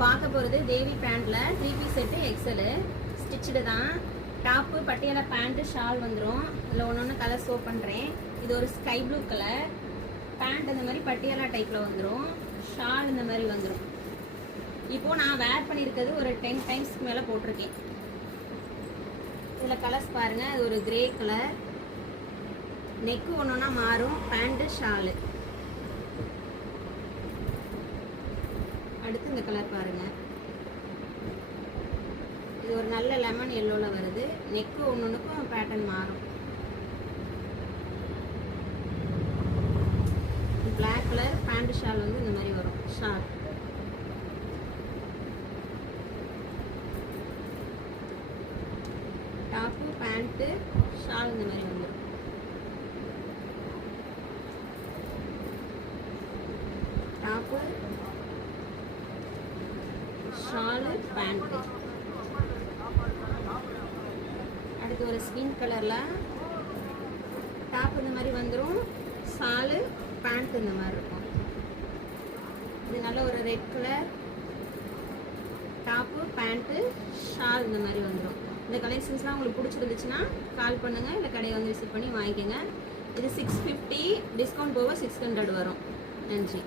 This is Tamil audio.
பார்க்க போகிறது தேவி பேண்ட்டில் 3 பீஸ் செட்டு எக்ஸலு ஸ்டிச்சுடு தான். டாப்பு பட்டியாலா பேண்ட்டு ஷால் வந்துடும். இதில் ஒன்று கலர் ஷோ பண்ணுறேன். இது ஒரு ஸ்கை ப்ளூ கலர். பேண்ட் இந்த மாதிரி பட்டியாலா டைப்பில் வந்துடும். ஷால் இந்த மாதிரி வந்துடும். இப்போது நான் வேர் பண்ணியிருக்கிறது ஒரு 10 டைம்ஸ்க்கு மேலே போட்டிருக்கேன். இதில் கலர்ஸ் பாருங்கள். இது ஒரு கிரே கலர். நெக்கு ஒன்றுன்னா மாறும். Pant shawl. அடுத்து இந்த கலர் பாருங்கள். இது ஒரு நல்ல லெமன் எல்லோவில் வருது. நெக்கு ஒன்றுக்கும் பேட்டர்ன் மாறும். பிளாக் கலர் பேண்ட் ஷால் வந்து இந்த மாதிரி வரும். ஷால் டாப்பு பேண்ட்டு ஷால் இந்த மாதிரி வந்துடும். Top shawl pant. அடுத்து ஒரு ஸ்கின் கலரில் டாப் இந்த மாதிரி வந்துடும். ஷாலு பேண்ட் இந்த மாதிரி இருக்கும். இது நல்ல ஒரு red colour. Top pant shawl இந்த மாதிரி வந்துடும். இந்த கலெக்ஷன்ஸ்லாம் உங்களுக்கு பிடிச்சிருந்துச்சுன்னா கால் பண்ணுங்கள், இல்லை கடையை வந்து விசிட் பண்ணி வாங்கிக்கோங்க. இது 650, டிஸ்கவுண்ட் போக 600 வரும். நன்றி.